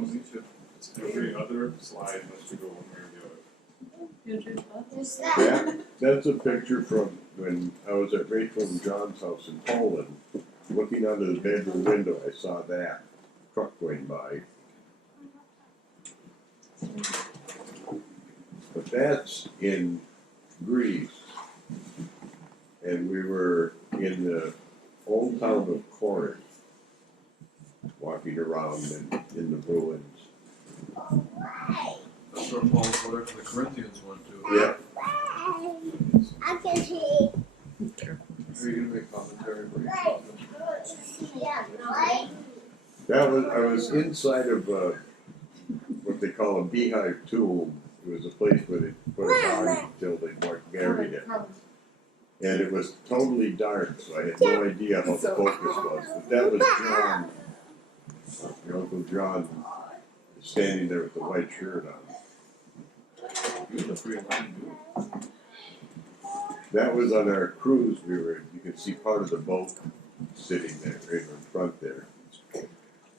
too. Every other slide has to go one way or the other. That's a picture from when I was at Rachel and John's house in Poland. Looking out of the bedroom window, I saw that truck going by. But that's in Greece. And we were in the old town of Corinth, walking around in the ruins. That's where Paul's letter to the Corinthians went to. Yeah. I can see. Are you gonna make commentary for you? I was inside of what they call a beehive tomb. It was a place where they put a body until they buried it. And it was totally dark, so I had no idea how the focus was. But that was John, your Uncle John, standing there with the white shirt on. You look pretty lame, dude. That was on our cruise. You could see part of the boat sitting there, right in front there.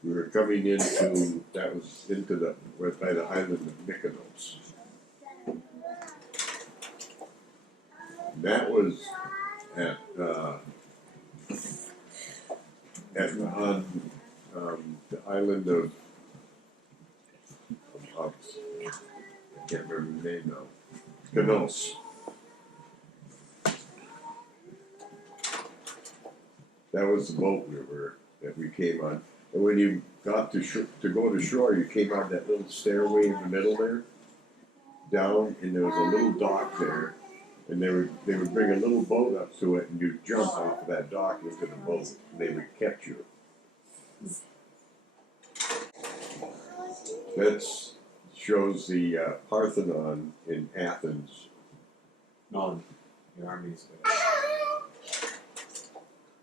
We were coming into right by the island of Mykonos. That was on the island of I can't remember the name now. Mykonos. That was the boat that we came on. And when you got to go to shore, you came out that little stairway in the middle there, down, and there was a little dock there, and they would bring a little boat up to it, and you'd jump off of that dock into the boat, and they would catch you. That shows the Parthenon in Athens. No, the army's there.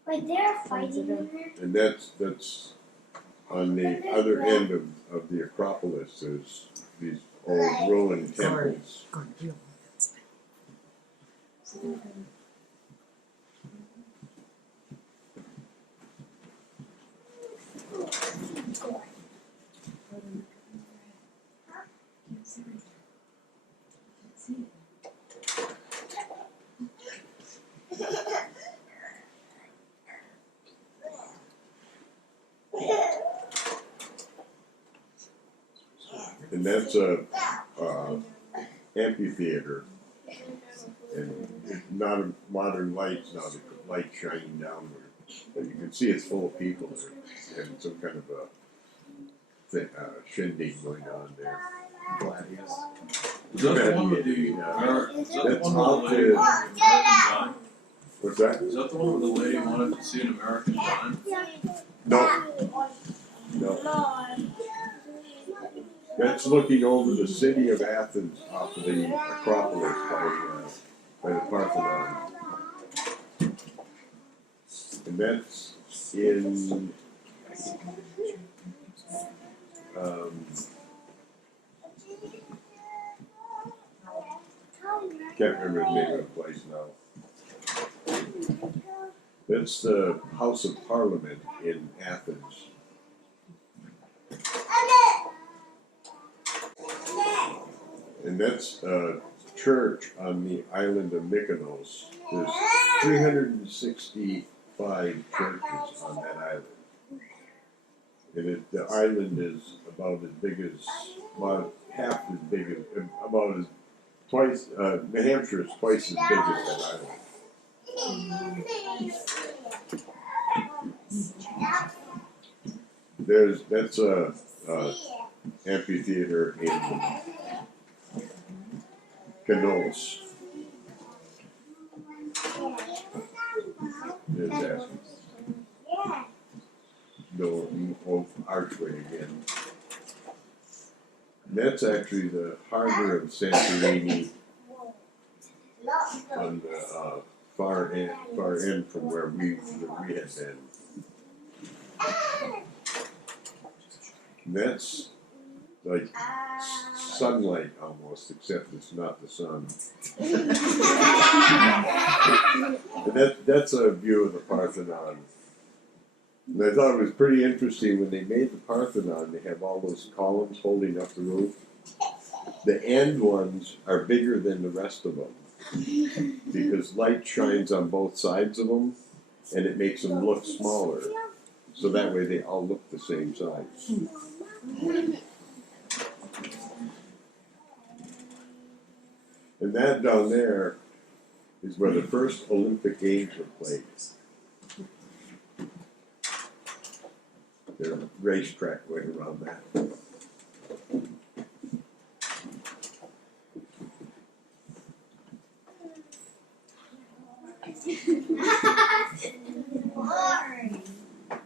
Wait, they're fighting in there? And that's on the other end of the Acropolis. There's these old ruined temples. And that's a amphitheater, and it's not a modern lights now. The light shining downward, but you can see it's full of people there, and some kind of a shindig going on there. Gladius. Is that the one with the That's one out with the lady there. wanted an American dime? What's that? Is that the one where the lady wanted to see an American dime? No. That's looking over the city of Athens off of the Acropolis by the Parthenon. And that's in can't remember the name of the place now. That's the House of Parliament in Athens. And that's a church on the island of Mykonos. There's 365 churches on that island. And the island is about as big as, about half as big as, about as twice, New Hampshire is twice as big as that island. That's a amphitheater in Mykonos. There's that. No archway again. And that's actually the harbor of Santorini on the far end from where we had been. And that's like sunlight almost, except it's not the sun. And that's a view of the Parthenon. And I thought it was pretty interesting when they made the Parthenon, they have all those columns holding up the roof. The end ones are bigger than the rest of them because light shines on both sides of them and it makes them look smaller. So that way they all look the same size. And that down there is where the first Olympic Games were played. There's a racetrack right around that. Boring.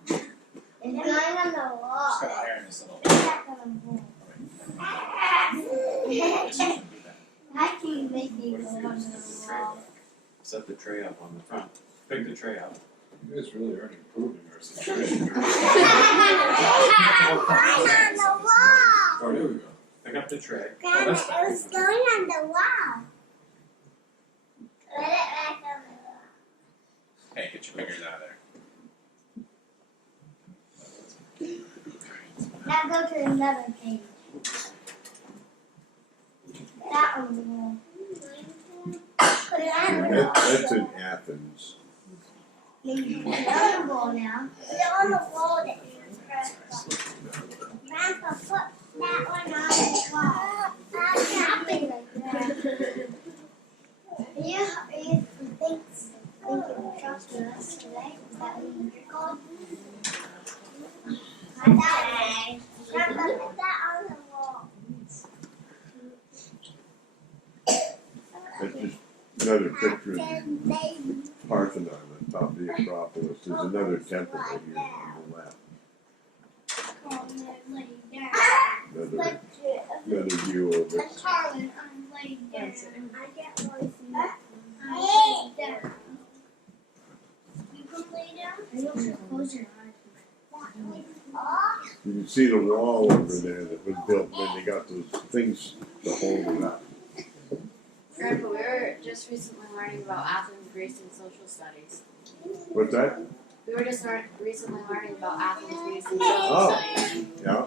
It's going on the wall. Just gotta iron this a little It's bit. not gonna move. I keep making it go on the wall. Set the tray up on the front. Pick the tray up. You guys really aren't improving our situation. Going on the wall. Oh, there we go. Pick up the tray. Grandma, it was going on the wall. Let it back on the wall. Hey, get your fingers out of there. Now go to another page. That one's the wall. Put it on the wall. That's in Athens. Put it on the wall now. Put it on the wall that you pressed on. Grandpa, put that one on the wall. Something like that. You think you trust us today? Is that what you're called? Grandpa, put that on the wall. That's just another picture of the Parthenon on top of the Acropolis. There's another temple right here on the left. Another view of it. Charlie, I'm laying down. I can't really see that. I'm laying down. You can lay down? You don't close your eyes. You can see the wall over there that was built when they got those things to hold it up. Grandpa, we were just recently learning about Athens, Greece, and social studies. What's that? We were just recently learning about Athens, Greece, and social Oh. studies. Yeah.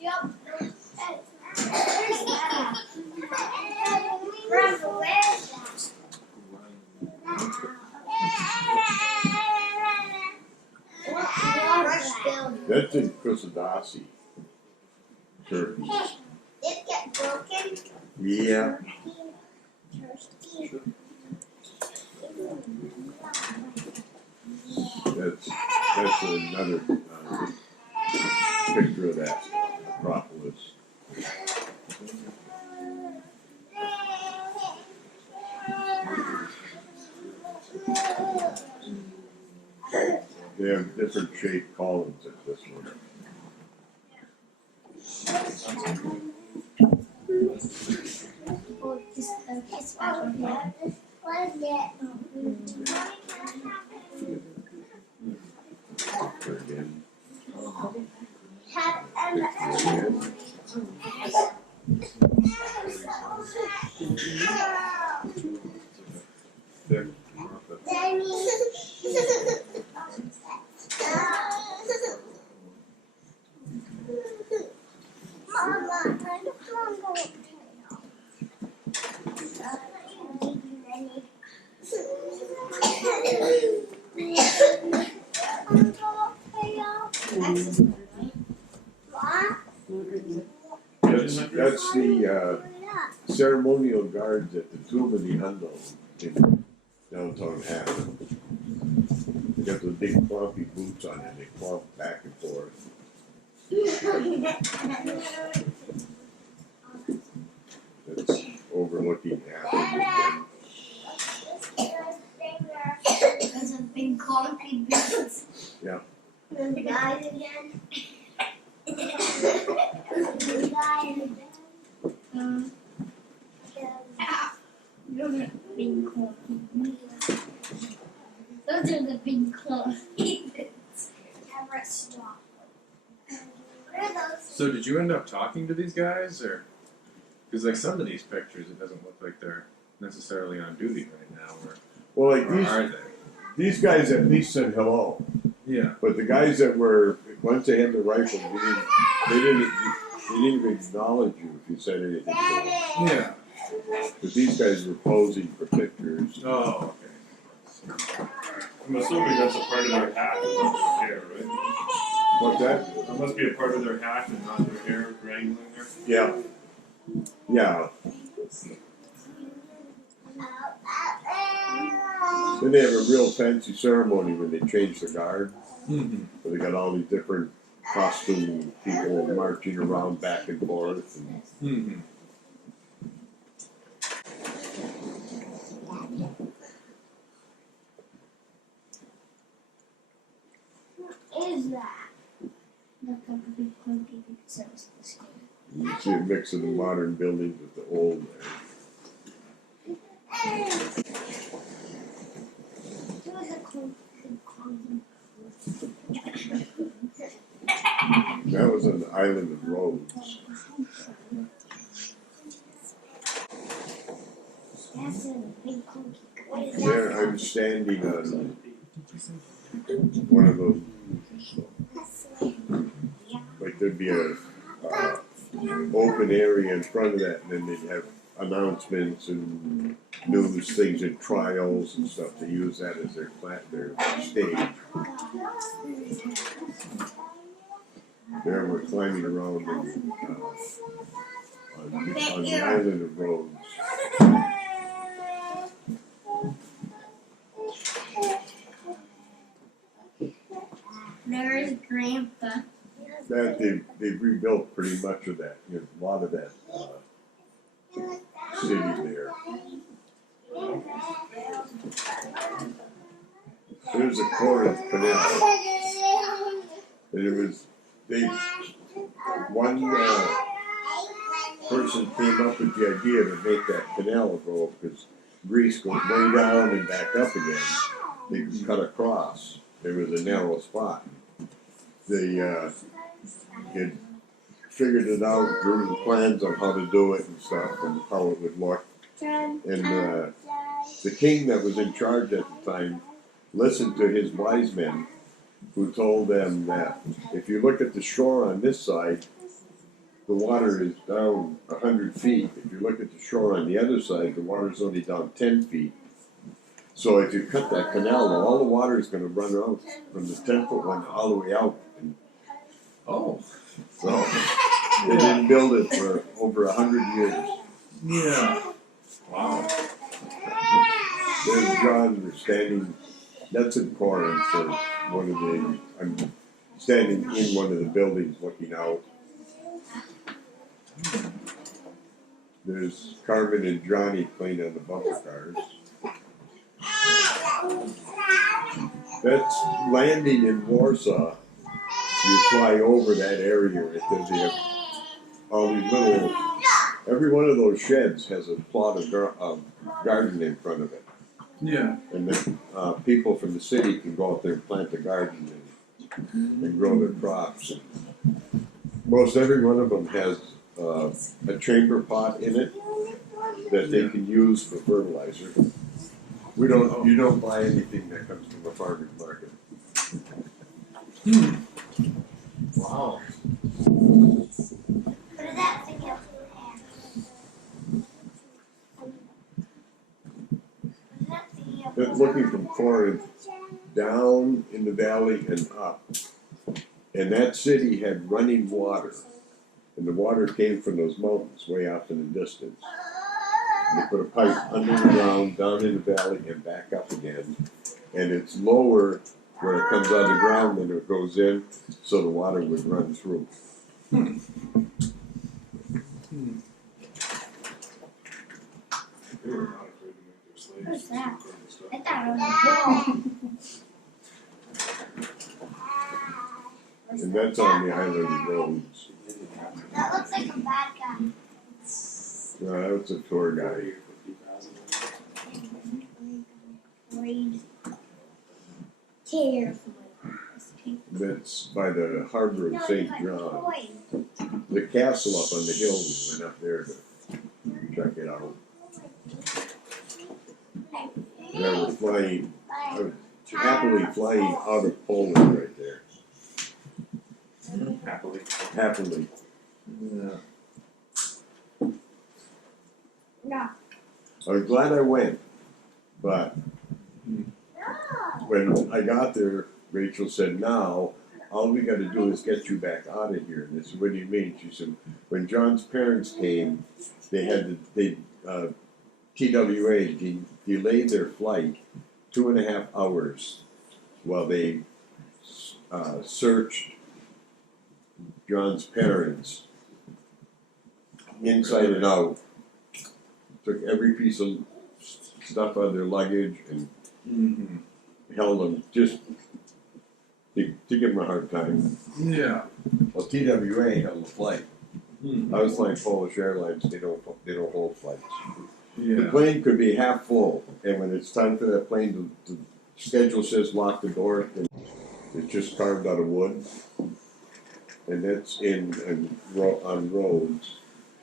Yep. Grandpa, where's that? That's in Chrysadasi, Turkey. It get broken. Yeah. That's another picture of that Acropolis. They have different shaped columns at this one. Again. Again. There. Mama, That's the ceremonial guards at the Tomb of the Unknown in downtown Athens. They got those big clumpy boots on and they clump back and forth. That's overlooking Athens again. There's a big clunky boots. Yeah. And the guys again. The guy again. Those are big clunky boots. Those are the big clunky boots. Never stop. What are those? So did you end up talking to these guys, or because like some of these pictures, it doesn't look like they're necessarily on duty right now, Well, like or are they? these guys at least said hello. Yeah. But the guys that were, once they had the rifle, they didn't even acknowledge you if you said anything to them. Yeah. But these guys were posing for pictures. Oh, okay. I'm assuming that's a part of their hat and not their hair, right? What's that? That must be a part of their hat and not their hair wrangling there. Yeah. Yeah. Then they have a real fancy ceremony when they change the guard. Mm-hmm. Where they got all these different costume people marching around back and forth. And Mm-hmm. What is that? Look up a big clunky pixels. you can see a mix of the modern buildings with the old there. That was on the island of Rhodes. That's a big clunky. What is There that? I'm standing on one of those, like there'd be a open area in front of that, and then they'd have announcements and news things and trials and stuff. They use that as their stage. There we're climbing around on the island of Rhodes. There is Grandpa. That they've rebuilt pretty much of that. You know, a lot of that city there. There's a Corinth Canal, and it was one person came up with the idea to make that canal go because Greece goes way down and back up again. They could cut across. There was a narrow spot. They had figured it out, drew the plans on how to do it and stuff, and how it would look. And the king that was in charge at the time listened to his wise men, who told them that if you look at the shore on this side, the water is down 100 feet. If you look at the shore on the other side, the water is only down 10 feet. So if you cut that canal, all the water is going to run out from the 10-foot one all the way out. And Oh. so they didn't build it for over 100 years. Yeah. Wow. There's John, we're standing, that's in Corinth, so one of the, I'm standing in one of the buildings looking out. There's Carmen and Johnny playing on the bumper cars. That's landing in Warsaw. You fly over that area, they have all these little, every one of those sheds has a plot of garden in front of it. Yeah. And then people from the city can go out there and plant a garden and grow their crops. Most every one of them has a chamber pot in it that they can use for fertilizer. You don't buy anything that comes from a farmer's market. Wow. What is that thing up there? What is that thing up It's looking from Corinth down in the valley and up. And that city had running water. And the water came from those mountains way off in the distance. And they put a pipe under the ground, down in the valley, and back up again. And it's lower where it comes out of the ground than it goes in, so the water would run through. They were not afraid to make their slaves. What's that? do crazy stuff. I thought it was a ball. And that's on the island of Rhodes. That looks like a bad guy. That's a tour guide. Read. Terrifying. That's by the harbor of St. John. The castle up on the hill, we went up there to check it out. And I was flying, I was happily flying out of Poland right there. Happily. Happily. Yeah. No. I was glad I went, but when I got there, Rachel said, now, all we gotta do is get you back out of here. And I said, what do you mean? She said, when John's parents came, TWA delayed their flight 2.5 hours while they searched John's parents inside and out. Took every piece of stuff out of their luggage and Mm-hmm. held them just to give them a hard time. Yeah. Well, TWA held the flight. Mm-hmm. I was flying Polish Airlines. They don't hold flights. The Yeah. plane could be half full, and when it's time for that plane, the schedule says lock the door. And it's just carved out of wood, and that's on roads.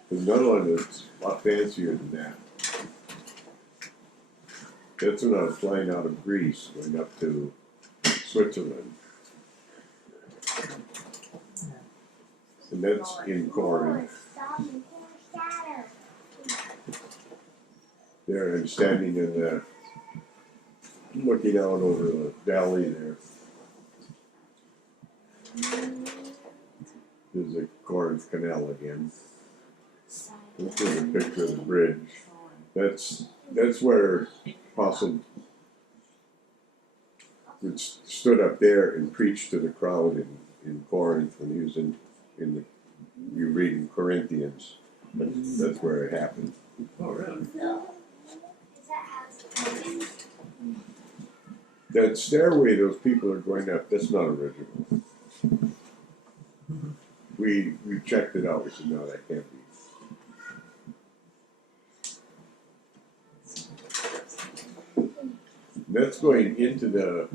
There's another one that's a lot fancier than that. That's when I was flying out of Greece, going up to Switzerland. And that's in Corinth. There, I'm standing in the, looking out over the valley there. There's the Corinth Canal again. This is a picture of the bridge. That's where Apostle stood up there and preached to the crowd in Corinth when he was in the, you read in Corinthians. That's where it happened. Oh, really? That stairway those people are going up, that's not original. We checked it out, we said, no, that can't be. That's going into the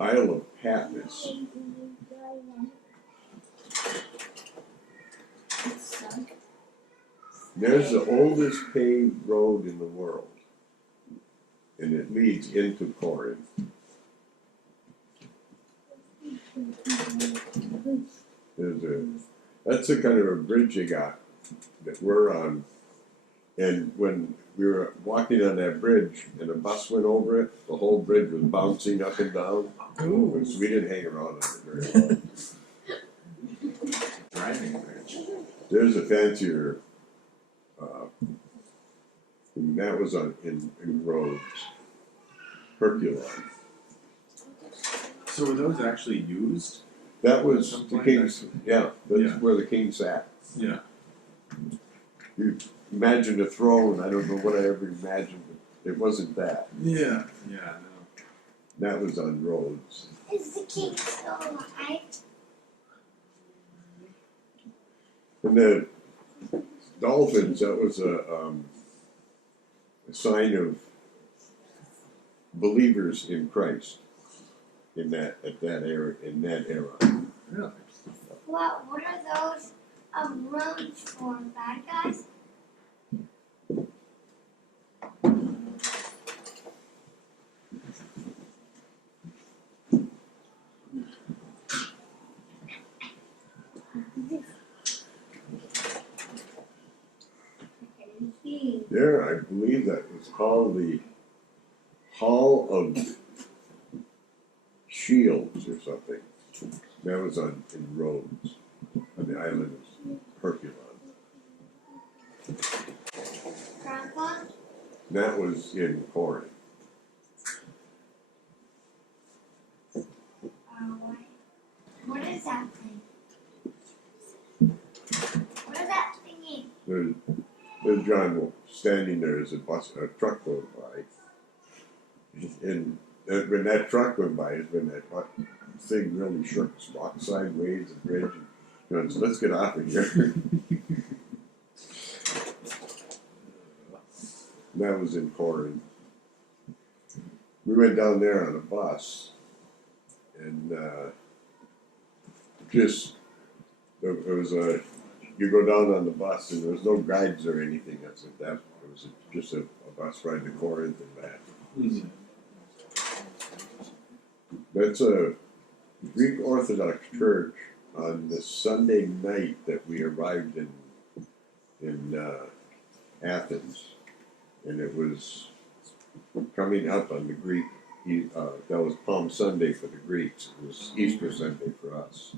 Isle of Patmos. There's the oldest paved road in the world, and it leads into Corinth. That's the kind of a bridge you got that we're on. And when we were walking on that bridge and a bus went over it, the whole bridge was bouncing up and down. Ooh. So we didn't hang around on it very long. Driving bridge. There's a fancier, and that was in Rhodes, Herculon. So were those actually used? That was the Something king's, like yeah, that's Yeah. where the king sat. Yeah. You imagined a throne, I don't know what I ever imagined, but it wasn't that. Yeah. Yeah. No. That was on Rhodes. Is the king still alive? And the dolphins, that was a sign of believers in Christ at that era. Really? What are those roads for? Bad guys? There, I believe that was called the Hall of Shields or something. That was in Rhodes, on the island of Herculon. Grandpa? That was in Corinth. What is that thing? What does that thing mean? There's John standing there as a truck goes by. And when that truck went by, is when that thing really shook, walked sideways, the bridge, and John said, let's get off of here. That was in Corinth. We went down there on a bus, and there was a you go down on the bus and there was no guides or anything. That's it. That it was just a bus ride to Corinth and back. Mhm. That's a Greek Orthodox church on the Sunday night that we arrived in Athens, and it was coming up on the Greek. That was Palm Sunday for the Greeks. It was Easter Sunday for us.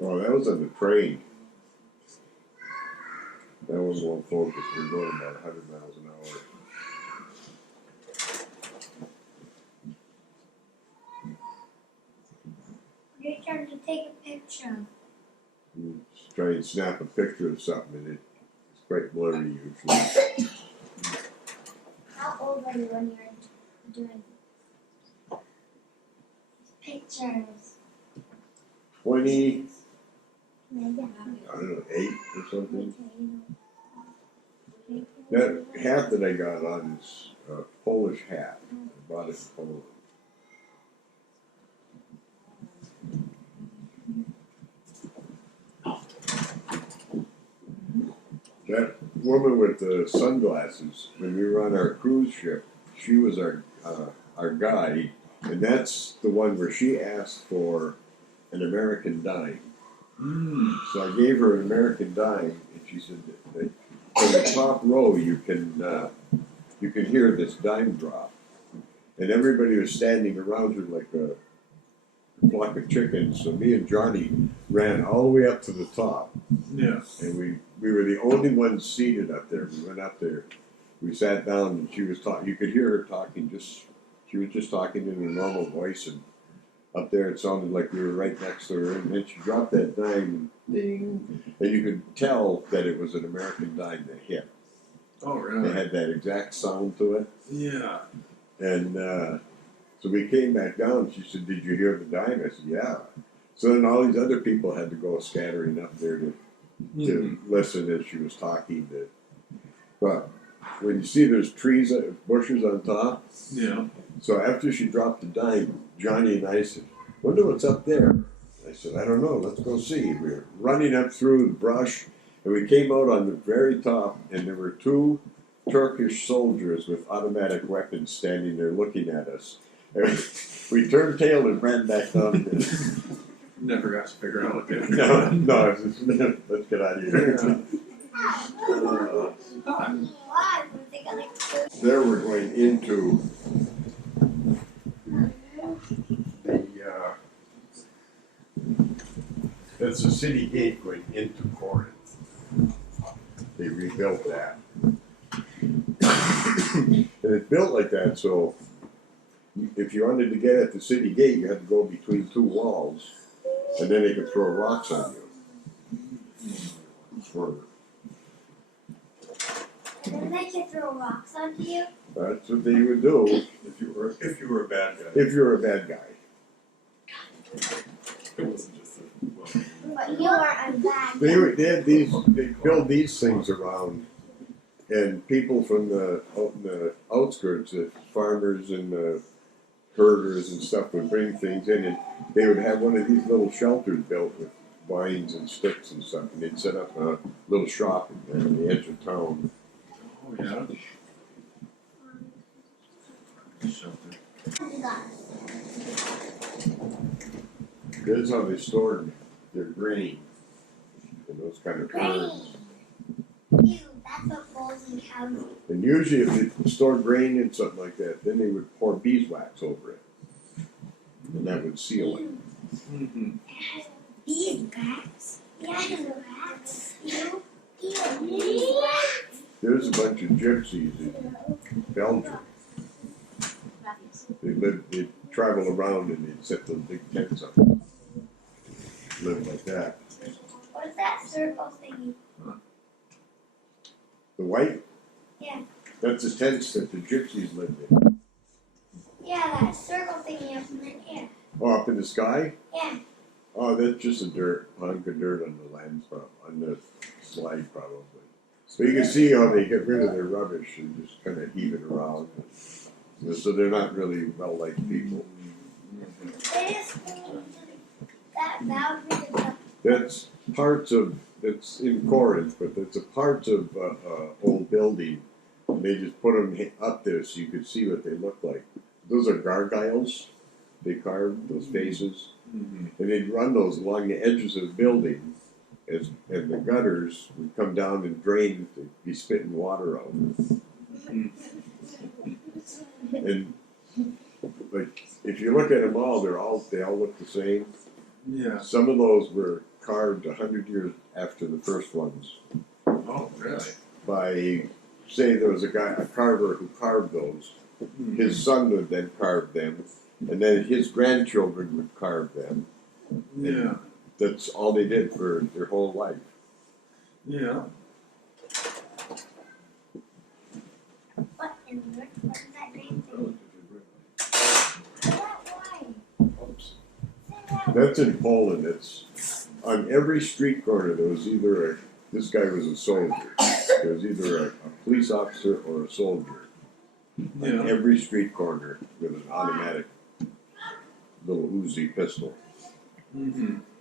Oh, that was on the train. That one won't focus. We're going about 100 miles an hour. Your turn to take a picture. You try and snap a picture of something, and it's quite blurry usually. How old are you when you're doing pictures? 20, Maybe. I don't know, 8 or something. That hat that I got on is a Polish hat. I bought it in Poland. That woman with the sunglasses, when we were on our cruise ship, she was our guide, and that's the one where she asked for an American dime. So I gave her an American dime, and she said that from the top row you can hear this dime drop, and everybody was standing around her like a flock of chickens. So me and Johnny ran all the way up to the top. Yeah. And we were the only ones seated up there. We went up there, we sat down, and she was talking. You could hear her talking. She was just talking in her normal voice, and up there it sounded like we were right next to her. And then she dropped that dime, ding, and you could tell that it was an American dime that hit. Oh, It really? had that exact sound to it, Yeah. and so we came back down. She said, "Did you hear the dime?" I said, "Yeah." So then all these other people had to go scattering up there to listen as she was talking. But when you see there's trees, bushes on top, Yeah. so after she dropped the dime, Johnny and I said, "Wonder what's up there?" I said, "I don't know. Let's go see." We were running up through the brush, and we came out on the very top, and there were 2 Turkish soldiers with automatic weapons standing there looking at us. And we turned tail and ran back down there. Never got to figure out what they were No, doing. no, let's get out of here. Why? Were they gonna do? There we're going into the, that's the city gate going into Corinth. They rebuilt that. And it's built like that, so if you wanted to get at the city gate, you had to go between 2 walls, and then they could throw rocks on you. For And then they can throw rocks onto you. That's what they would do If you were a bad guy. if you're a bad guy. It wasn't just a But you are a bad They had these. They build these things around, and people from the outskirts, the farmers and the herders and stuff, would bring things in, and they would have one of these little shelters built with vines and sticks and stuff, and they'd set up a little shop in the edge of town. Oh, yeah. guy. That's how they stored their grain in those kind of urns. Ew, that's what bulls and cows do. And usually, if they stored grain in something like that, then they would pour beeswax over it, and that would seal it. Mm-hmm. Beeswax? Yeah, rats. Ew. Beeswax. There's a bunch of gypsies in Belgium. They travel around and they'd set those big tents up. Live like that. What's that circle thingy? The white? Yeah. That's the tents that the gypsies lived in. Yeah, that circle thingy up in the air. Oh, up in the sky? Yeah. Oh, that's just a hunk of dirt on the land, on the slide probably. So you can see how they get rid of their rubbish and just kind of heave it around. So they're not really well-liked people. That would be the That's parts of, it's in Corinth, but it's a parts of old building. And they just put them up there so you could see what they look like. Those are gargoyles. They carved those faces. And they'd run those along the edges of the building. And the gutters would come down and drain, they'd be spitting water out. And like, if you look at them all, they all look the same. Yeah. Some of those were carved 100 years after the first ones Oh, really? by, say there was a carver who carved those. His son would then carve them, and then his grandchildren would carve them. Yeah. That's all they did for their whole life. Yeah. what in the what's that name thing? Oops. That's in Poland. It's on every street corner. There was either this guy was a soldier. There was either a police officer or a soldier. Yeah. On every street corner with an automatic little Uzi pistol.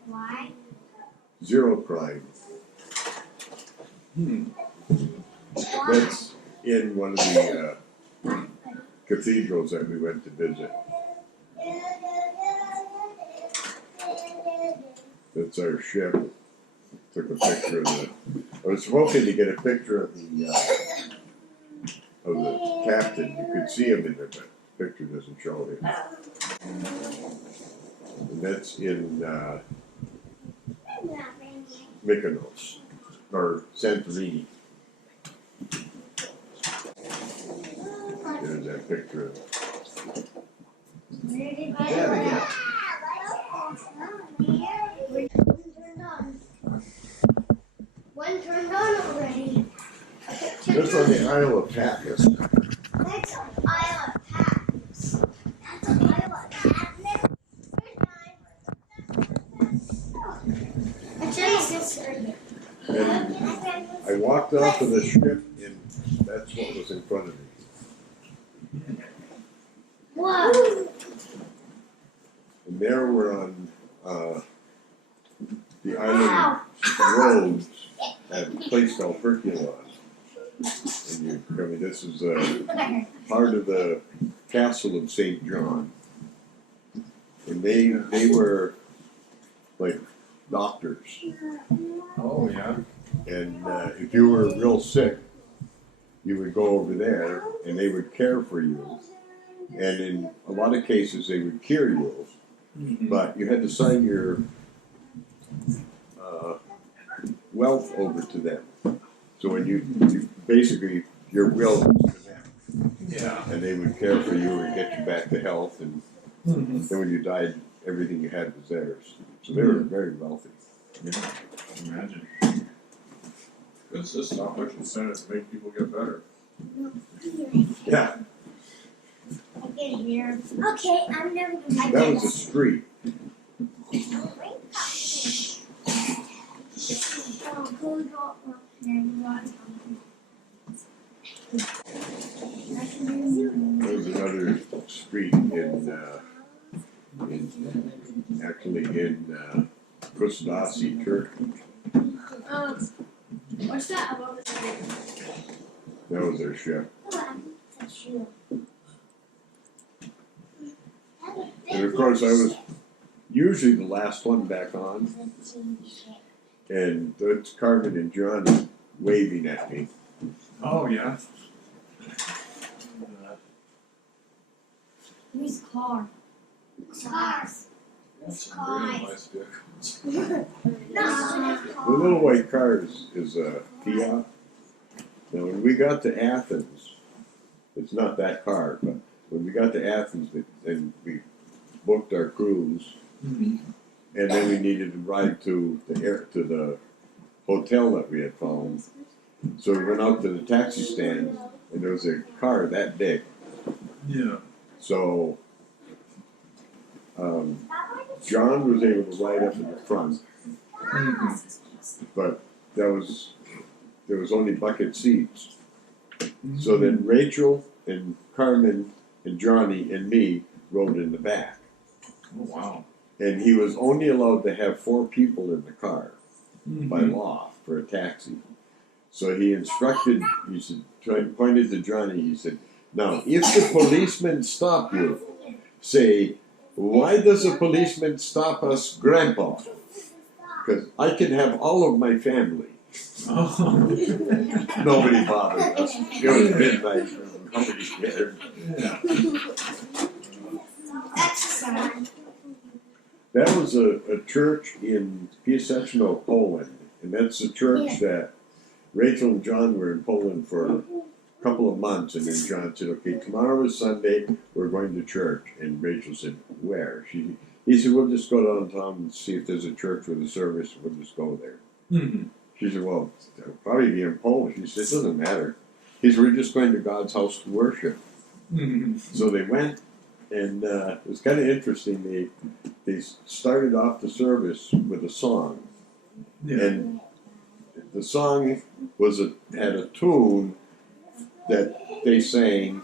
Why? Zero crime. That's in one of the cathedrals that we went to visit. That's our ship. Took a picture of the. I was hoping to get a picture of the captain. You could see him in there, but the picture doesn't show him. And that's in Mykonos or Santorini. There's that picture of it. One turned on already. That's on the Isle of Patmos. That's an Isle of Patmos. That's an Isle of Patmos. And I walked off of the ship, and that's what was in front of me. Whoa! And there we're on the island roads at a place called Herculon. And this is part of the castle of St. John. And they were like doctors. Oh, yeah. And if you were real sick, you would go over there and they would care for you. And in a lot of cases, they would cure you. But you had to sign your wealth over to them. So when you basically, your will was to them. Yeah. And they would care for you and get you back to health. And then when you died, everything you had was theirs. So they were very wealthy. Yeah. Imagine. Good system, not much incentive to make people get better. Yeah, I get here. Okay, I'm never gonna. that was a street. There was another street in Kusnasi, Turkey. What's that above the street? That was their ship. And of course, I was usually the last one back on, and that's Carmen and Johnny waving at me. Oh, yeah. Whose car? Cars. That's some really nice vehicles. The little white car is a Fiat. Now, when we got to Athens, it's not that car, but when we got to Athens, then we booked our cruise, and then we needed to ride to the hotel that we had found. So we went out to the taxi stand, and there was a car that big. Yeah. So John was able to ride up in the front, but there was only bucket seats. So then Rachel and Carmen and Johnny and me rode in the back. Oh, wow. And he was only allowed to have 4 people in the car by Mhm. law for a taxi. So he instructed, he said, pointed to Johnny, he said, now, if the policeman stop you, say, why does a policeman stop us, Grandpa? Because I can have all of my family. Oh. Nobody bothered us. It was midnight. Nobody cared. Yeah. Exercise. That was a church in Piaseczno, Poland. And that's a church that Rachel and John were in Poland for a couple of months. And then John said, okay, tomorrow is Sunday. We're going to church. And Rachel said, where? He said, we'll just go downtown and see if there's a church with a service. We'll just go there. Mhm. She said, well, it'll probably be in Polish. He said, it doesn't matter. He said, we're just going to God's house to worship. Mhm. So they went, and it was kind of interesting. They started off the service with a song. Yeah. And the song had a tune that they sang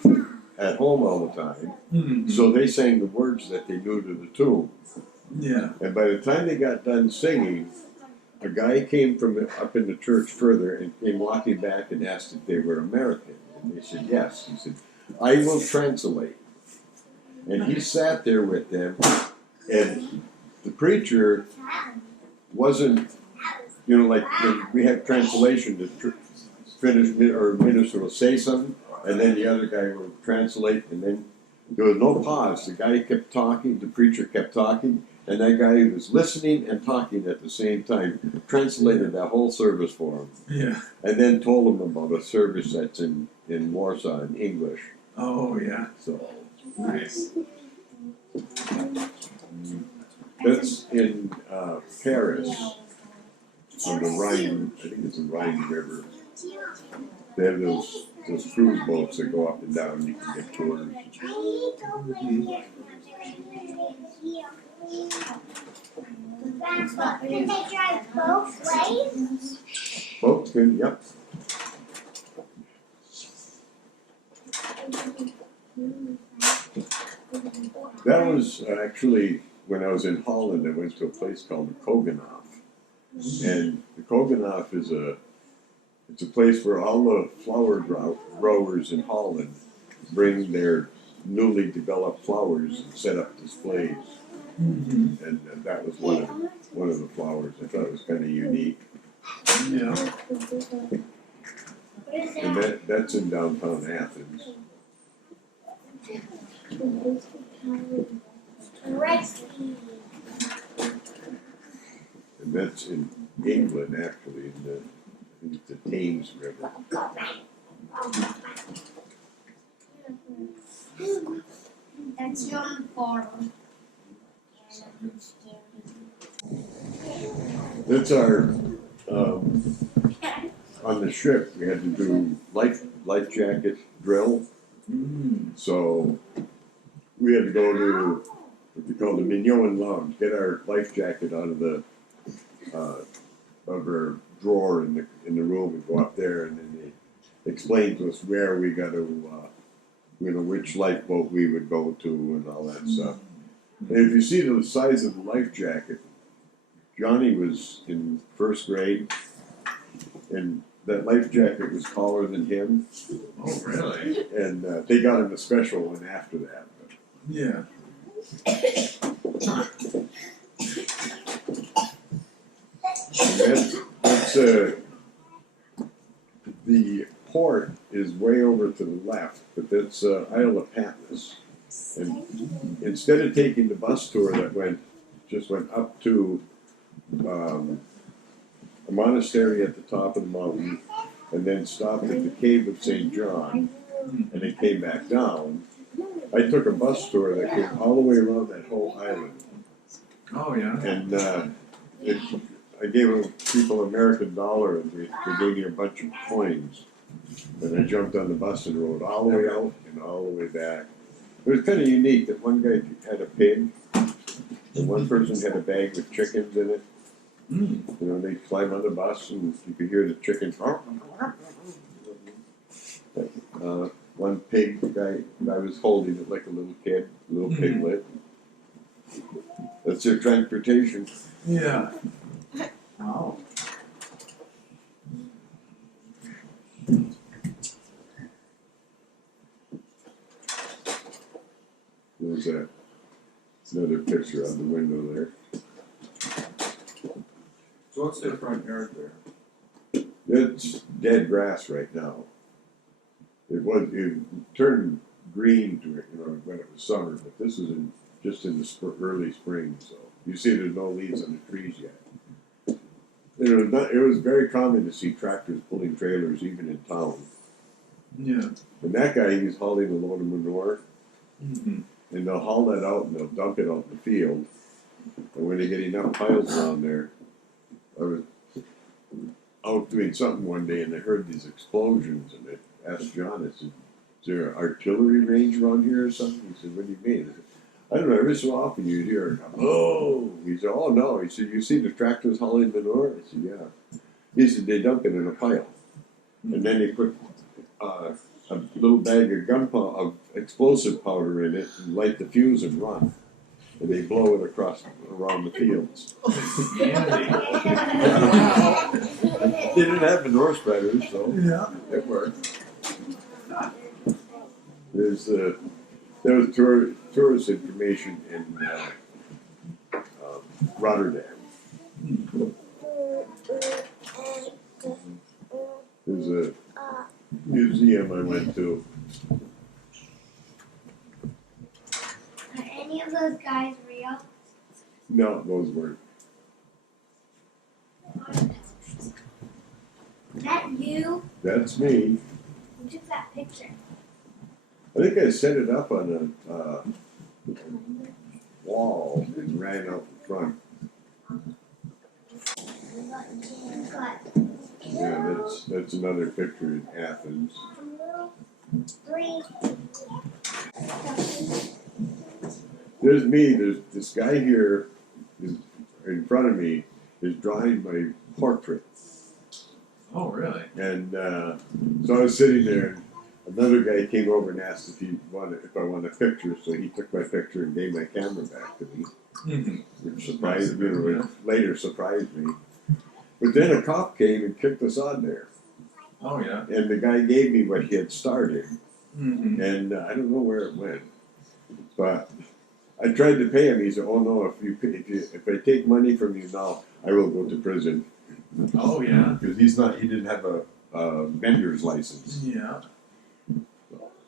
at home all the time. Mhm. So they sang the words that they knew to the tune. Yeah. And by the time they got done singing, a guy came from up in the church further and came walking back and asked if they were American. And they said yes. He said, I will translate. And he sat there with them, and the preacher wasn't, like when we have translation, the minister will say something, and then the other guy will translate, and then there was no pause. The guy kept talking, the preacher kept talking, and that guy who was listening and talking at the same time translated that whole service for him, Yeah. and then told him about a service that's in Warsaw in English. Oh, yeah. So Nice. that's in Paris on the Rhine. I think it's the Rhine River. They have those cruise boats that go up and down. You can get tours. Can they drive both ways? Boats can, yep. That was actually when I was in Holland. I went to a place called the Koganoff, and the Koganoff is it's a place where all the flower growers in Holland bring their newly developed flowers and set up displays. Mhm. And that was one of the flowers. I thought it was kind of unique. Yeah. And that's in downtown Athens. And that's in England, actually, in I think it's the Thames River. That's your bottle. That's our, on the ship, we had to do life jacket drill. Mm. So we had to go to what they call the Mignon Lounge, get our life jacket out of the of our drawer in the room and go up there, and then they explained to us where we got to, which lifeboat we would go to and all that stuff. And if you see the size of the life jacket, Johnny was in first grade, and that life jacket was taller than him, Oh, really? and they got him a special one after that. Yeah. And that's the port is way over to the left, but that's Isle of Patmos. And instead of taking the bus tour that just went up to a monastery at the top of the mountain, and then stopped at the cave of St. John, and then came back down, I took a bus tour that came all the way around that whole island. Oh, yeah. And I gave people American dollar, and they gave me a bunch of coins. And I jumped on the bus and rode all the way out and all the way back. It was kind of unique that one guy had a pig, and one person had a bag with chickens in it. Mm. They climb on the bus, and you could hear the chickens. One pig guy was holding it like a little kid, a little piglet. That's their transportation. Yeah. Oh. There's another picture on the window there. So what's their front yard there? It's dead grass right now. It turned green to it, when it was summer, but this is just in the early spring, so you see there's no leaves on the trees yet. It was very common to see tractors pulling trailers even in town. Yeah. And that guy, he's hauling a load of manure, Mm-hmm. and they'll haul that out and they'll dump it out in the field. And when they get enough piles around there, I was out doing something one day and I heard these explosions, and I asked John, I said, "Is there an artillery range around here or something?" He said, "What do you mean?" I said, "I don't know, every so often you hear, oh." He said, "Oh no." He said, "You see the tractors hauling manure?" I said, "Yeah." He said, "They dump it in a pile. And then they put a little bag of gunpowder, of explosive powder in it, and light the fuse and run. And they blow it around the fields." They didn't have manure spreaders, so Yeah. it worked. There was tourist information in Rotterdam. There's a museum I went to. Are any of those guys real? No, those weren't. Is that you? That's me. Who took that picture? I think I set it up on a wall and ran out in front. Yeah, that's another picture in Athens. 3. There's me. There's this guy here is in front of me is drawing my portrait, Oh, really? and so I was sitting there. And another guy came over and asked if I wanted a picture. So he took my picture and gave my camera back to me, Mm-hmm. which surprised me. Which later surprised me. But then a cop came and kicked us on there, Oh, yeah. and the guy gave me what he had started, Mm-hmm. and I don't know where it went, but I tried to pay him. He said, "Oh no, if I take money from you now, I will go to prison." Oh, yeah. Because he didn't have a vendor's license. Yeah.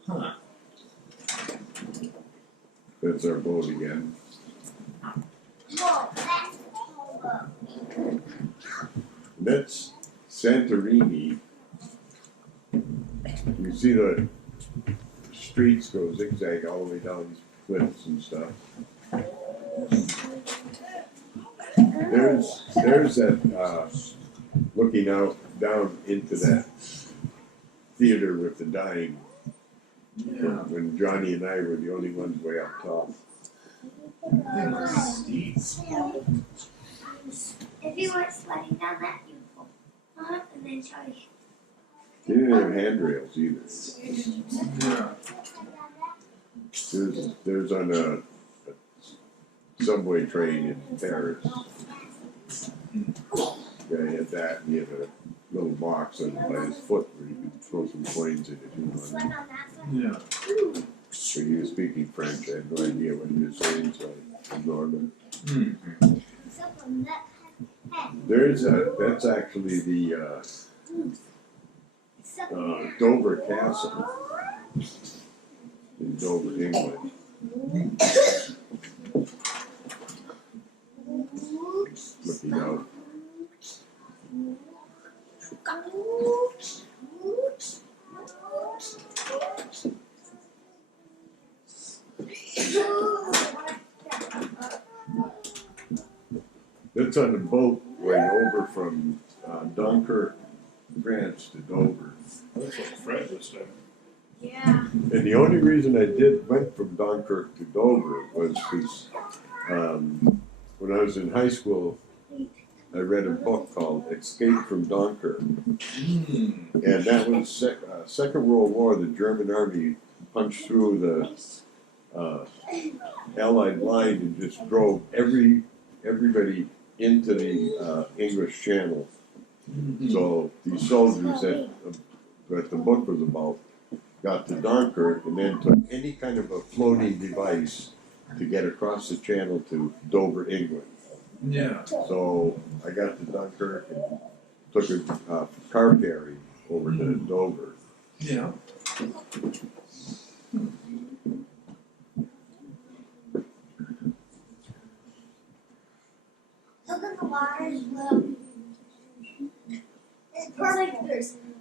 Huh. That's our boat again. Whoa, that's cool. That's Santorini. You see the streets go zigzag all the way down these cliffs and stuff. There's that looking out down into that theater with the dying. Yeah. When Johnny and I were the only ones way up top. Thing was steep. If you weren't sliding down that, you'd fall. And then Charlie. They didn't have handrails either. Yeah. There's on a subway train in Paris. Guy had that, and he had a little box by his foot where you could throw some coins in it. Slide on that side. Yeah. So he was speaking French. I had no idea what he was saying, so I ignored him. Mm-hmm. So from that head. That's actually the So Dover Castle in Dover, England. Looking out. That's on the boat going over from Dunkirk, France to Dover. That's what Fred was saying. yeah. And the only reason I went from Dunkirk to Dover was because when I was in high school, I read a book called Escape from Dunkirk. Mm. And that was Second World War. The German army punched through Allied line and just drove everybody into the English Channel. So these soldiers that the book was about got to Dunkirk and then took any kind of a floating device to get across the channel to Dover, England. Yeah. So I got to Dunkirk and took a car ferry over to Dover. Yeah. Look at the water as well. It's perfect.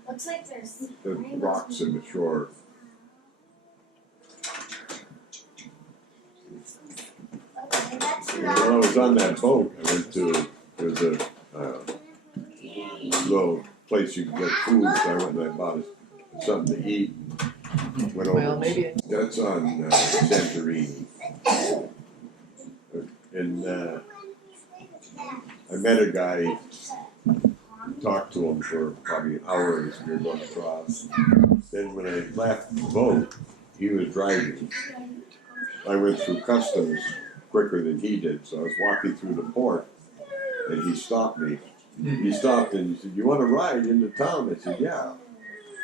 Looks like there's The rocks in the shore. Okay, that's When I was on that boat, I went to, there's a little place you can get food, so I went and I bought something to eat. Went over. Well, maybe. That's on Santorini. And I met a guy, talked to him for probably an hour as we were going across. Then when I left the boat, he was driving. I went through customs quicker than he did, so I was walking through the port, and he stopped me. He stopped and he said, "You want to ride into town?" I said, "Yeah."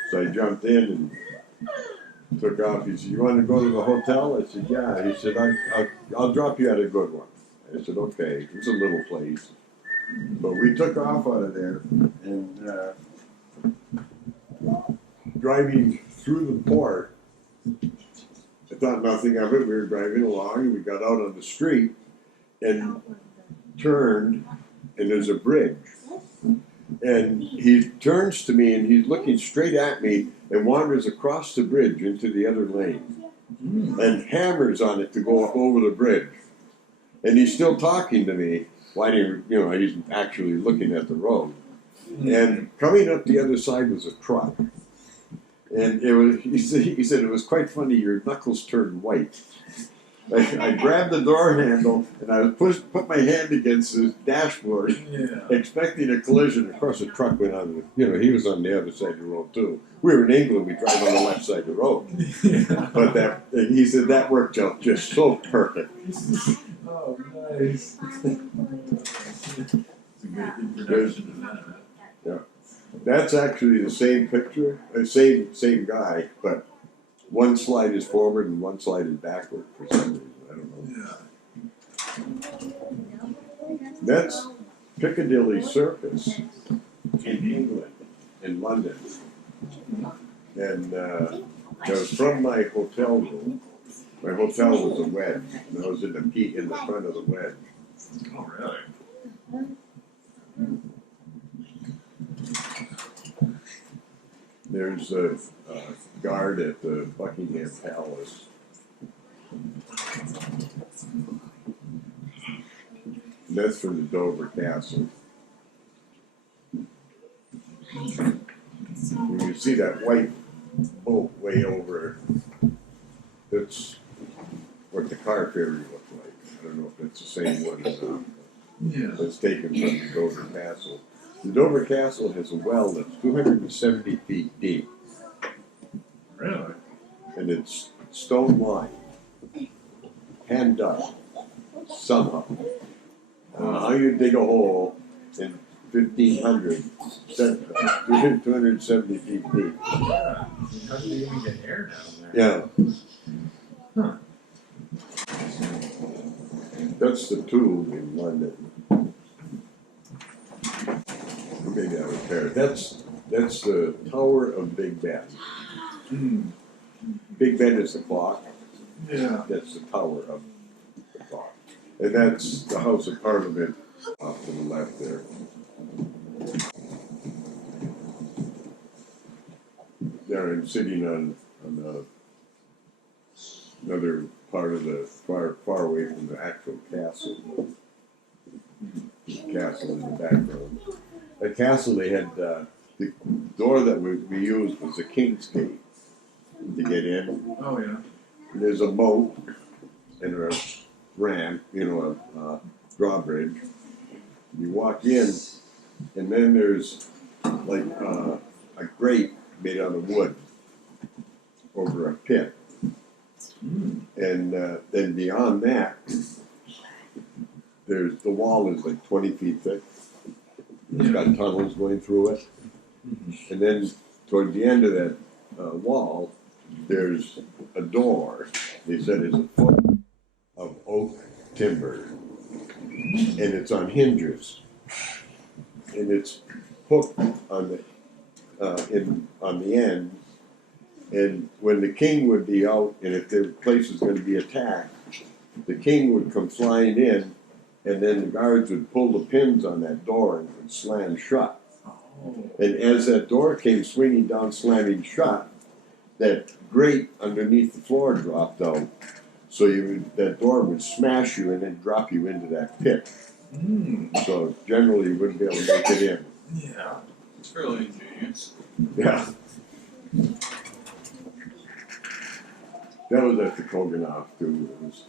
So I jumped in and took off. He said, "You want to go to the hotel?" I said, "Yeah." He said, I'll drop you at a good one." I said, "Okay." It's a little place. But we took off out of there and driving through the port, I thought nothing of it. We were driving along and we got out on the street and turned, and there's a bridge. And he turns to me and he's looking straight at me and wanders across the bridge into the other lane and hammers on it to go up over the bridge. And he's still talking to me. Why didn't he's actually looking at the road. And coming up the other side was a truck. And it was he said it was quite funny, your knuckles turned white. I grabbed the door handle and I put my hand against the dashboard, expecting a collision. Of course, the truck went on. He was on the other side of the road too. We were in England. We drive on the left side of the road. But he said that worked out just so perfect. Oh, nice. It's a good introduction to that. That's actually the same picture, same guy, but one slide is forward and one slide is backward for some reason. I don't know. Yeah. That's Piccadilly Circus in England, in London. And I was from my hotel room. My hotel was a wedge, and I was in the front of the wedge. Oh, really? There's a guard at the Buckingham Palace. And that's from the Dover Castle. When you see that white boat way over, that's what the car ferry looked like. I don't know if it's the same one or not. Yeah. It's taken from the Dover Castle. The Dover Castle has a well that's 270 feet deep. Really? And it's stone lined, hand dug, somehow. How you dig a hole in 1,500, 270 feet deep. Yeah. How do you even get air down there? Yeah. Huh. That's the Tomb in London. Maybe I was there. That's the Tower of Big Ben. Mm. Big Ben is the clock. Yeah. That's the tower of the clock. And that's the House of Parliament off to the left there. There I'm sitting on another part of the far away from the actual castle. Castle in the background. The castle, they had the door that we used was a King's Gate to get in. Oh, yeah. And there's a moat and a ramp, a drawbridge. You walk in, and then there's like a grate made out of wood over a pit. Mm. And then beyond that, the wall is like 20 feet thick. It's got tunnels going through it. And then toward the end of that wall, there's a door. They said it's a foot of oak timber, and it's on hinges, and it's hooked on the end. And when the king would be out, and if the place was going to be attacked, the king would come flying in, and then the guards would pull the pins on that door and it would slam shut. And as that door came swinging down, slamming shut, that grate underneath the floor dropped out. So that door would smash you and then drop you into that pit. So generally you wouldn't be able to make it in. Yeah. It's fairly ingenious. Yeah. That was at the Koganov too. It was.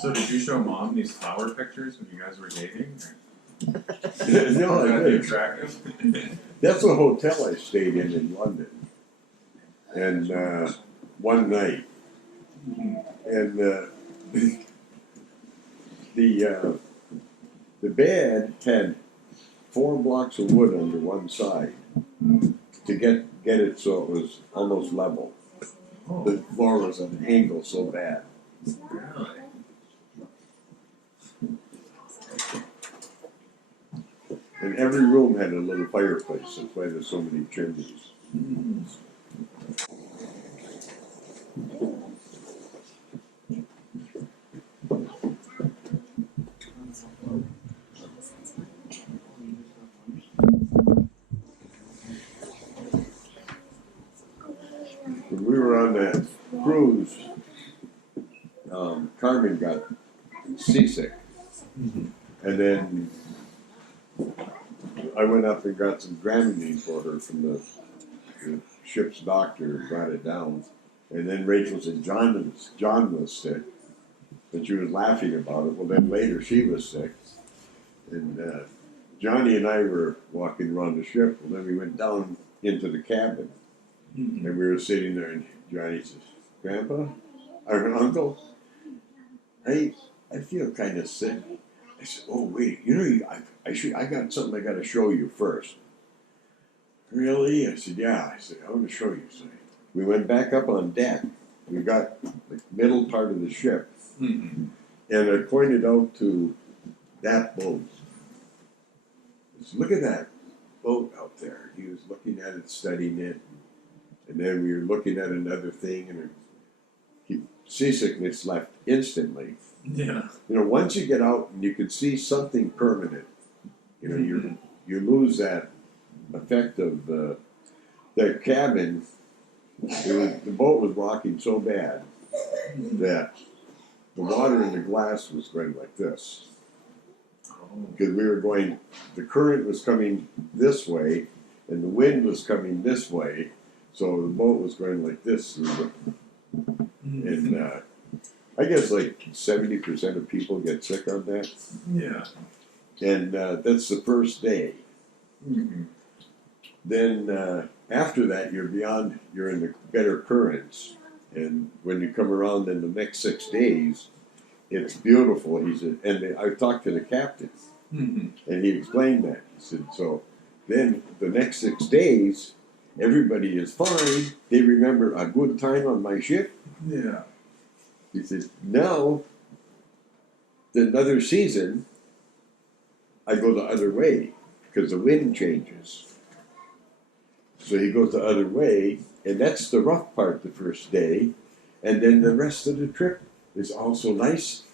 So did you show Mom these flower pictures when you guys were dating? No, I Got they didn't. attractive? That's That's a hotel I stayed in London. And one night, and the bed had 4 blocks of wood under one side to get it so it was almost level. Oh, The floor was at an angle so bad. really? And every room had a little fireplace. That's why there's so many chimneys. When we were on that cruise, Carmen got seasick. And then I went up and got some Dramamine for her from the ship's doctor and brought it down. And then Rachel said John was sick. And she was laughing about it. Well, then later she was sick. And Johnny and I were walking around the ship. Well, then we went down into the cabin. And we were sitting there, and Johnny says, Grandpa, or Uncle, I feel kind of sick. I said, oh, wait, I got something I got to show you first. Really? I said, yeah. I said, I want to show you something. We went back up on deck. We got the middle part of the ship. And I pointed out to that boat. I said, look at that boat out there. He was looking at it, studying it. And then we were looking at another thing, and seasickness left instantly. Yeah. You know, once you get out and you can see something permanent, you know, you lose that effect of the cabin. The boat was rocking so bad that the water in the glass was going like this. Because the current was coming this way, and the wind was coming this way, so the boat was going like this. And I guess like 70% of people get sick on that. Yeah. And that's the first day. Then after that, you're in the better currents. And when you come around in the next 6 days, it's beautiful. And I talked to the captain, and he explained that. He said, so then the next 6 days, everybody is fine. They remember a good time on my ship. Yeah. He said, now, another season, I go the other way because the wind changes. So he goes the other way, and that's the rough part the first day. And then the rest of the trip is also nice.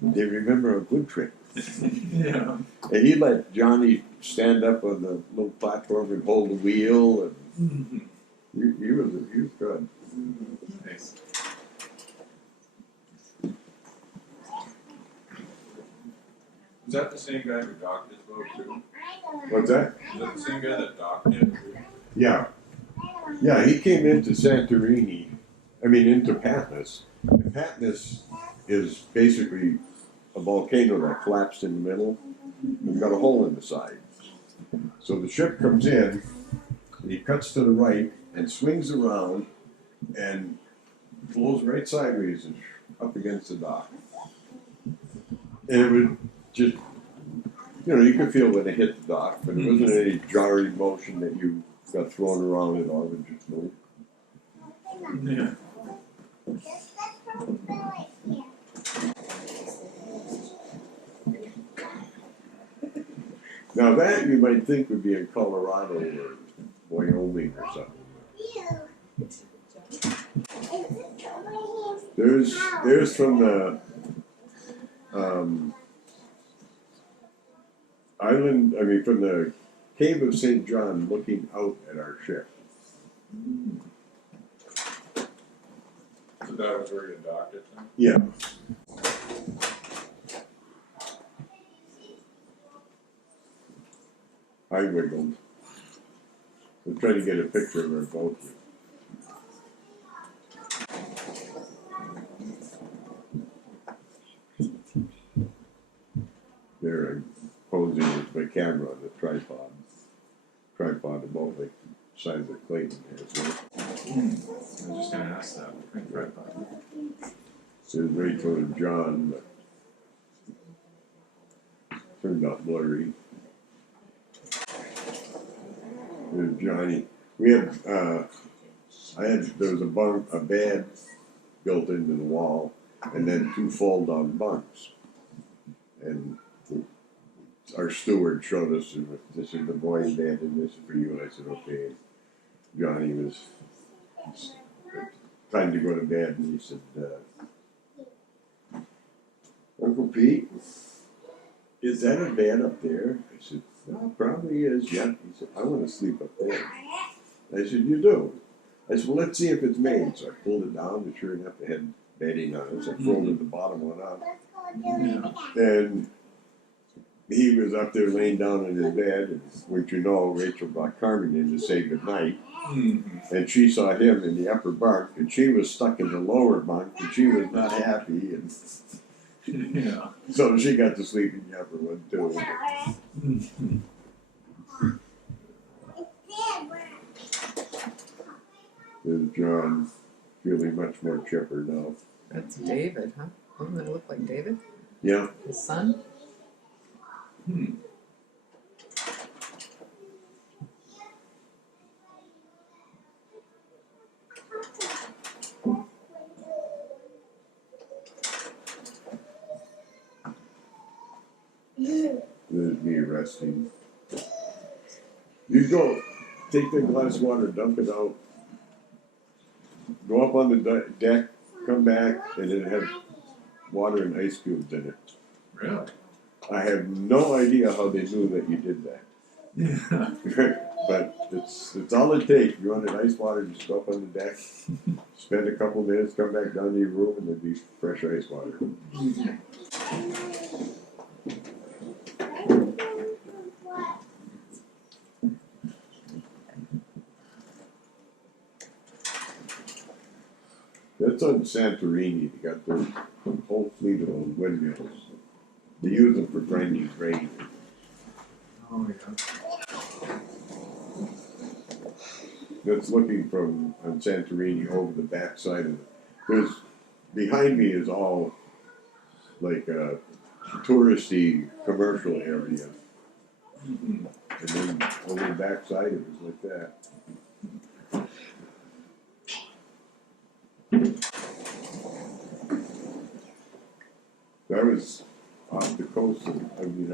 They remember a good trip. Yeah. And he let Johnny stand up on the little platform and hold the wheel. And he was good. Nice. Is that the same guy who docked his boat too? What's that? Is that the same guy that docked it? Yeah. Yeah, he came into into Patmos. And Patmos is basically a volcano that collapsed in the middle and got a hole in the side. So the ship comes in, and he cuts to the right and swings around and flows right sideways and up against the dock. And it was just, you could feel when it hit the dock, but it wasn't any jarring motion that you got thrown around at all. It just moved. Yeah. Now that you might think would be in Colorado or Wyoming or something. There's from the from the Cave of St. John looking out at our ship. So that was where you docked it then? Yeah. I wiggled. I'm trying to get a picture of her both. There, I'm posing with my camera on the tripod. Tripod about like the size of Clayton here. So I was just gonna ask that. Right. there's Rachel and John, but turned out blurry. There's Johnny. We had, there was a bed built into the wall, and then 2 fold-down bunks. And our steward showed us, this is the boy's bed, and this is for you. And I said, okay. And Johnny was, it's time to go to bed, and he said, Uncle Pete, is that a bed up there? I said, well, probably is, yeah. He said, I want to sleep up there. I said, you do? I said, well, let's see if it's made. So I pulled it down, and sure enough, it had bedding on it. So I folded the bottom one up. And he was up there laying down in his bed, and what you know, Rachel brought Carmen in to say goodnight. Mm-hmm. And she saw him in the upper bunk, and she was stuck in the lower bunk, and she was not happy. And Yeah. so she got to sleep in the upper one, too. Mm-hmm. There's John, feeling much more chipper now. That's David, huh? Doesn't that look like David? Yeah. His son? Hmm. There's me resting. You go, take that glass of water, dump it out, go up on the deck, come back, and it has water and ice cubes in it. Really? I have no idea how they knew that you did that. Yeah. But it's all it takes. You wanted ice water, just go up on the deck, spend a couple minutes, come back down to your room, and there'd be fresh ice water. That's on Santorini. They got their whole fleet of those windmills. They use them for grinding grain. Oh yeah. That's looking from on Santorini over the backside of it. There's behind me is all like a touristy commercial area, Mm-hmm. and then over the backside it was like that. That was off the coast of,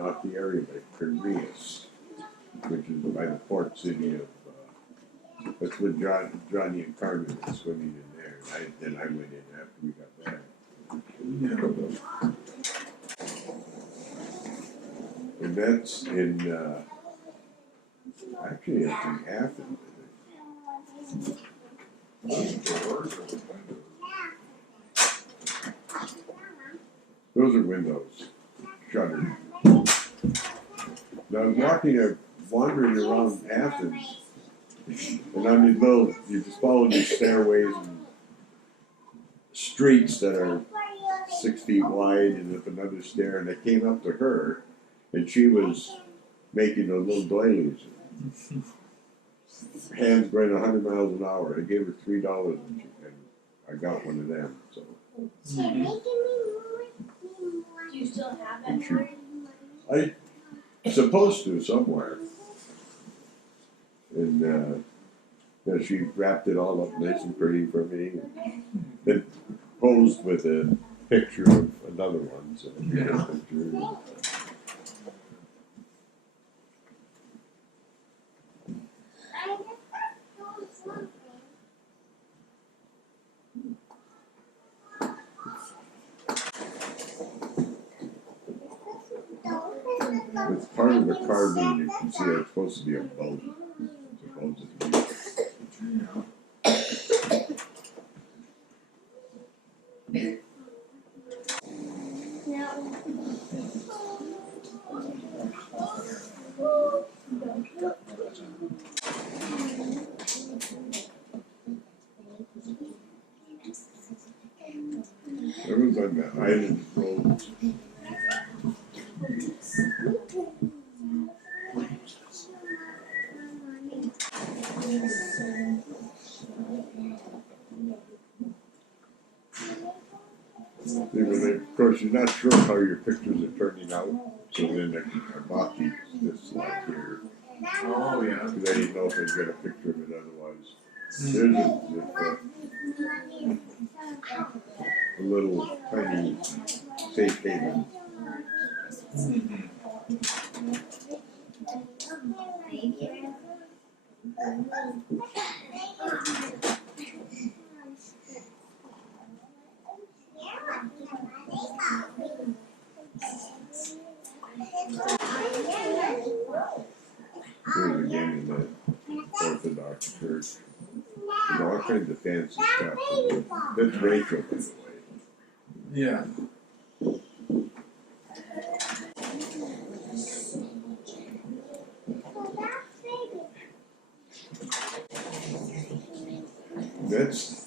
off the area by Piraeus, which is by the port city of, that's where Johnny and Carmen were swimming in there. Then I went in after we got back. Yeah. And that's in, actually it's in Athens, I think. Those are windows, shuttered. Now I was wandering around Athens, and on these little, you just follow these stairways and streets that are 6 feet wide, and up another stair, and I came up to her, and she was making those little doilies. Hands going 100 miles an hour. I gave her $3 and I got one of them. So Do you still have that I supposed to somewhere. And yeah, she wrapped it all up nice and pretty for me. And then posed with a picture of another one. So Yeah. picture. It's part of the carving. You can see it's supposed to be a boat. Supposedly. It was on the island road. Of course, you're not sure how your pictures are turning out, so then I bought this slide here. Oh, yeah. Because I didn't know if I'd get a picture of it otherwise. There's a little tiny safe haven. Here's again in the Orthodox church. There's all kinds of fancy stuff. That's Rachel, by the way. Yeah.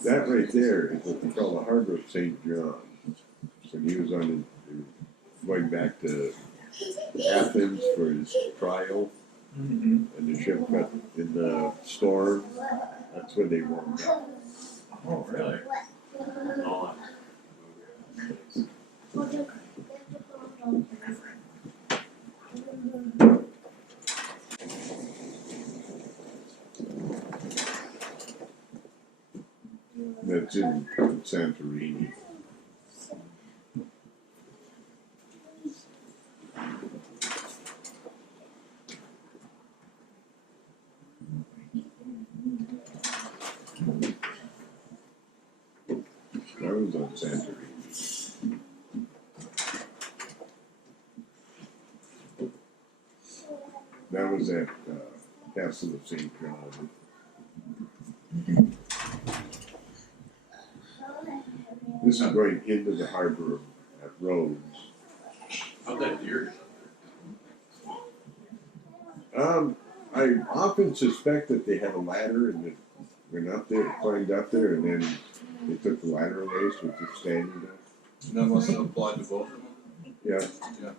That right there is what they call the harbor of St. John. When he was going back to Athens for his trial, and the ship got in the storm. That's when they warmed up. Oh, really? Oh, That's in Santorini. That was on Santorini. That was at Castle of St. John. This is going into the harbor at Rhodes. How'd that deer? I often suspect that they had a ladder and that went up there, climbed up there, and then they took the ladder away, so it's just standing there. That must have applied to both of them. Yeah. Yeah.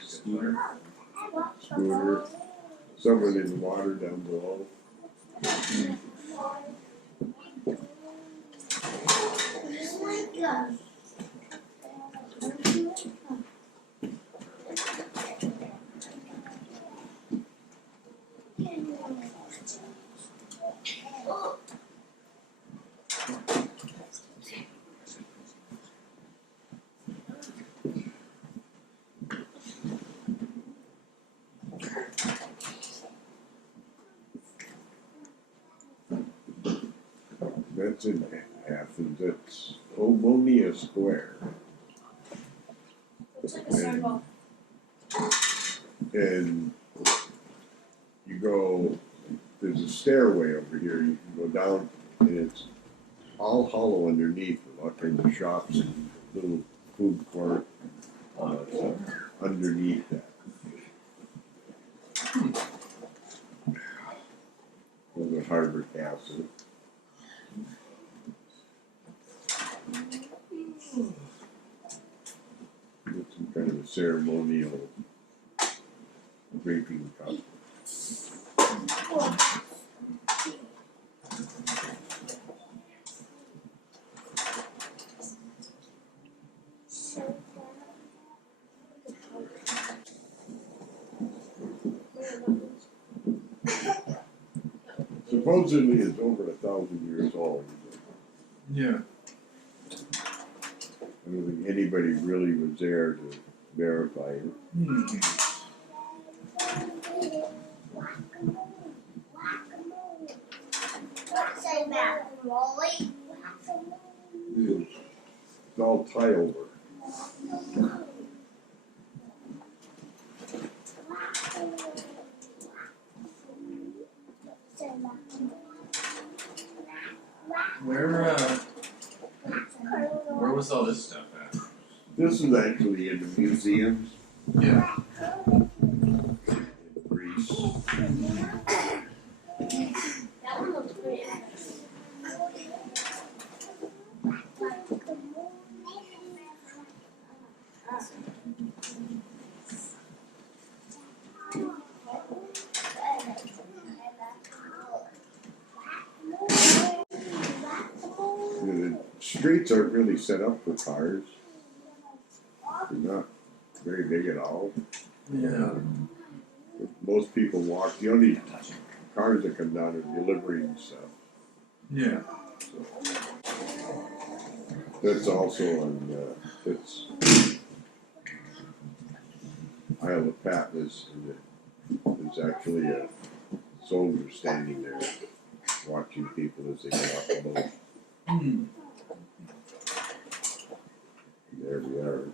Scooter. Someone in the water down below. That's in Athens. That's Omonia Square. Looks like a circle. And you go, there's a stairway over here. You can go down, and it's all hollow underneath with all kinds of shops and little food court underneath that. Well, the Harbor Castle. With some kind of a ceremonial drinking cup. Supposedly it's over 1,000 years old. Yeah. I don't think anybody really was there to verify it. Say that, Rolly. It's all tile work. Where was all this stuff at? This is actually in the museums Yeah. in Greece. That one looks pretty. The streets aren't really set up for cars. They're not very big at all. Yeah. Most people walk. The only cars that come down are delivery and stuff. Yeah. That's also on it's Isle of Patmos, and there's actually a soldier standing there watching people as they get off the boat. Hmm. There we are.